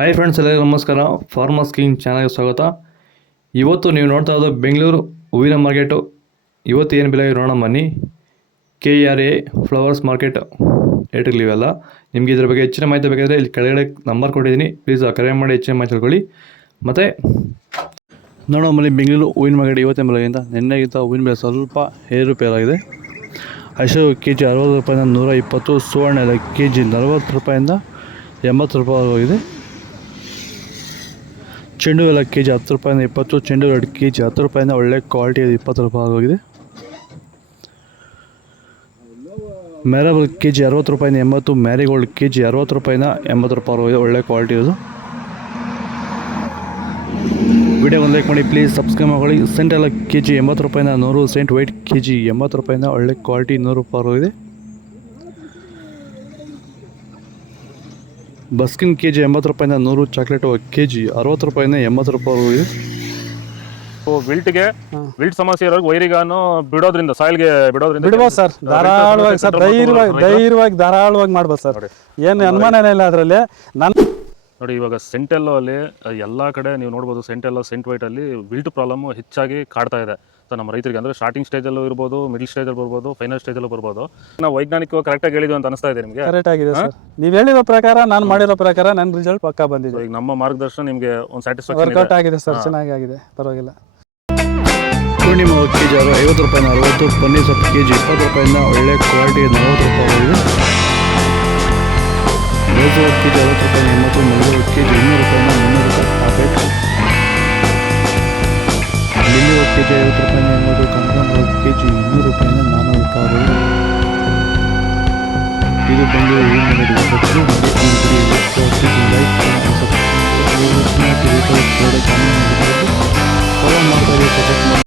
Hi friends, ಎಲ್ಲರಿಗೂ ನಮಸ್ಕಾರ. Farmers king ಚಾನಲ್ಗೆ ಸ್ವಾಗತ. ಇವತ್ತು ನೀವು ನೋಡ್ತಾ ಇರೋದು ಬೆಂಗಳೂರು ಹೂವಿನ ಮಾರ್ಕೆಟು. ಇವತ್ತು ಏನು ಬೆಲೆ ನೋಡೋಣ ಬನ್ನಿ. KRA ಫ್ಲವರ್ಸ್ ಮಾರ್ಕೆಟ್ ರೇಟ್ಗಳಿವೆಲ್ಲ. ನಿಮಗೆ ಇದ್ರ ಬಗ್ಗೆ ಹೆಚ್ಚಿನ ಮಾಹಿತಿ ಬೇಕಾದರೆ ಇಲ್ಲಿ ಕೆಳಗಡೆ ನಂಬರ್ ಕೊಟ್ಟಿದ್ದೀನಿ, ಪ್ಲೀಸ್ ಕರೆ ಮಾಡಿ ಹೆಚ್ಚಿನ ಮಾಹಿತಿ ತಿಳ್ಕೊಳ್ಳಿ. ಮತ್ತು ನೋಡೋಣ ಬನ್ನಿ, ಬೆಂಗಳೂರು ಹೂವಿನ ಮಾರ್ಕೆಟ್ ಇವತ್ತಿನ ಬೆಲೆಗಿಂತ ನಿನ್ನೆಗಿಂತ ಹೂವಿನ ಬೆಲೆ ಸ್ವಲ್ಪ ಏರುಪೇರಾಗಿದೆ. ಅಶೋಕ್ KG 60 ರೂಪಾಯಿಂದ 120, ಸುವರ್ಣ ಎಲ್ಲ KG 40 ರೂಪಾಯಿಂದ 80 ರೂಪಾಯಿವರೆಗಿದೆ. ಚೆಂಡು ಎಲ್ಲ KG 10 ರೂಪಾಯಿಂದ 20, ಚೆಂಡು ಎರಡು KG 10 ರೂಪಾಯಿಂದ ಒಳ್ಳೆ ಕ್ವಾಲಿಟಿ 20 ರೂಪಾಯಿ ಆಗೋಗಿದೆ. ಮ್ಯಾರಬಲ್ KG 60 ರೂಪಾಯಿಂದ 80, ಮ್ಯಾರಿಗೋಲ್ಡ್ KG 60 ರೂಪಾಯಿಂದ 80 ರೂಪಾಯಿ ಆಗೋಗಿದೆ, ಒಳ್ಳೆ ಕ್ವಾಲಿಟಿ ಇದು. ವಿಡಿಯೋಗೊಂದು ಲೈಕ್ ಮಾಡಿ, ಪ್ಲೀಸ್ ಸಬ್ಸ್ಕ್ರೈಬ್ ಮಾಡ್ಕೊಳ್ಳಿ. ಸೆಂಟ್ ಎಲ್ಲ KG 80 ರೂಪಾಯಿಂದ 100, ಸೆಂಟ್ ವೈಟ್ KG 80 ರೂಪಾಯಿಂದ ಒಳ್ಳೆ ಕ್ವಾಲಿಟಿ 100 ರೂಪಾಯಿ ಆಗೋಗಿದೆ. ಬಸ್ಕಿನ್ KG 80 ರೂಪಾಯಿಂದ 100, ಚಾಕ್ಲೇಟ್ KG 60 ರೂಪಾಯಿಂದ 80 ರೂಪಾಯಿ ಆಗೋಗಿದೆ. ವಿಲ್ಟ್ ಸಮಸ್ಯೆ ಇರೋರಿಗೆ ವೈರಿಗಾನು ಬಿಡೋದ್ರಿಂದ ಸಾಯಿಲ್ಗೆ ಬಿಡ್ಬೋದು ಸರ್, ಧಾರಾಳವಾಗಿ ಸರ್, ಧೈರ್ಯವಾಗಿ ಧಾರಾಳವಾಗಿ ಮಾಡ್ಬೋದು ಸರ್, ಏನು ಅನುಮಾನನೇ ಇಲ್ಲ ಅದರಲ್ಲಿ. ನೋಡಿ, ಇವಾಗ ಸೆಂಟೆಲ್ಲೋ ಅಲ್ಲಿ ಎಲ್ಲ ಕಡೆ ನೀವು ನೋಡ್ಬೋದು, ಸೆಂಟೆಲ್ಲೋ ಸೆಂಟ್ ವೈಟ್ ಅಲ್ಲಿ ವಿಲ್ಟ್ ಪ್ರಾಬ್ಲಮ್ ಹೆಚ್ಚಾಗಿ ಕಾಡ್ತಾ ಇದೆ. ನಮ್ಮ ರೈತರಿಗೆ ಅಂದರೆ ಸ್ಟಾರ್ಟಿಂಗ್ ಸ್ಟೇಜಲ್ಲೂ ಇರ್ಬೋದು, ಮಿಡಲ್ ಸ್ಟೇಜಲ್ಲಿ ಬರ್ಬೋದು, ಫೈನಲ್ ಸ್ಟೇಜಲ್ಲೂ ಬರ್ಬೋದು. ನಾವು ವೈಜ್ಞಾನಿಕವಾಗಿ ಕರೆಕ್ಟಾಗಿ ಹೇಳಿದ್ವಿ ಅಂತ ಅನಿಸ್ತಾ ಇದೆ ನಿಮಗೆ? ಕರೆಕ್ಟ್ ಆಗಿದೆ ಸರ್, ನೀವು ಹೇಳಿರೋ ಪ್ರಕಾರ, ನಾನು ಮಾಡಿರೋ ಪ್ರಕಾರ ನನ್ನ ರಿಸಲ್ಟ್ ಪಕ್ಕಾ ಬಂದಿದೆ. ಈಗ ನಮ್ಮ ಮಾರ್ಗದರ್ಶನ ನಿಮಗೆ ಒಂದು ಸ್ಯಾಟಿಸ್ಫ್ಯಾಕ್ಷನ್ ವರ್ಕೌಟ್ ಆಗಿದೆ ಸರ್, ಚೆನ್ನಾಗಿ ಆಗಿದೆ, ಪರವಾಗಿಲ್ಲ. ಪೂರ್ಣಿಮಾ KG 50 ರೂಪಾಯಿಂದ 60, ಪನ್ನೀರ್ ಸೊಪ್ಪು KG 20 ರೂಪಾಯಿಂದ ಒಳ್ಳೆ ಕ್ವಾಲಿಟಿ 40 ರೂಪಾಯಿ ಆಗಿದೆ. ರೋಸು KG 60 ರೂಪಾಯಿಂದ 80, ಮಲ್ಲಿಗೆ KG 200 ರೂಪಾಯಿಂದ 300 ರೂಪಾಯಿ ಪ್ಯಾಕೆಟ್. ಲಿಲ್ಲಿ KG 50 ರೂಪಾಯಿಂದ 80, ಕನಕಾಂಬರ KG 200 ರೂಪಾಯಿಂದ 400 ರೂಪಾಯಿ. ಇದು ಬೆಂಗಳೂರು ಹೂವಿನ ಮಾರ್ಕೆಟ್.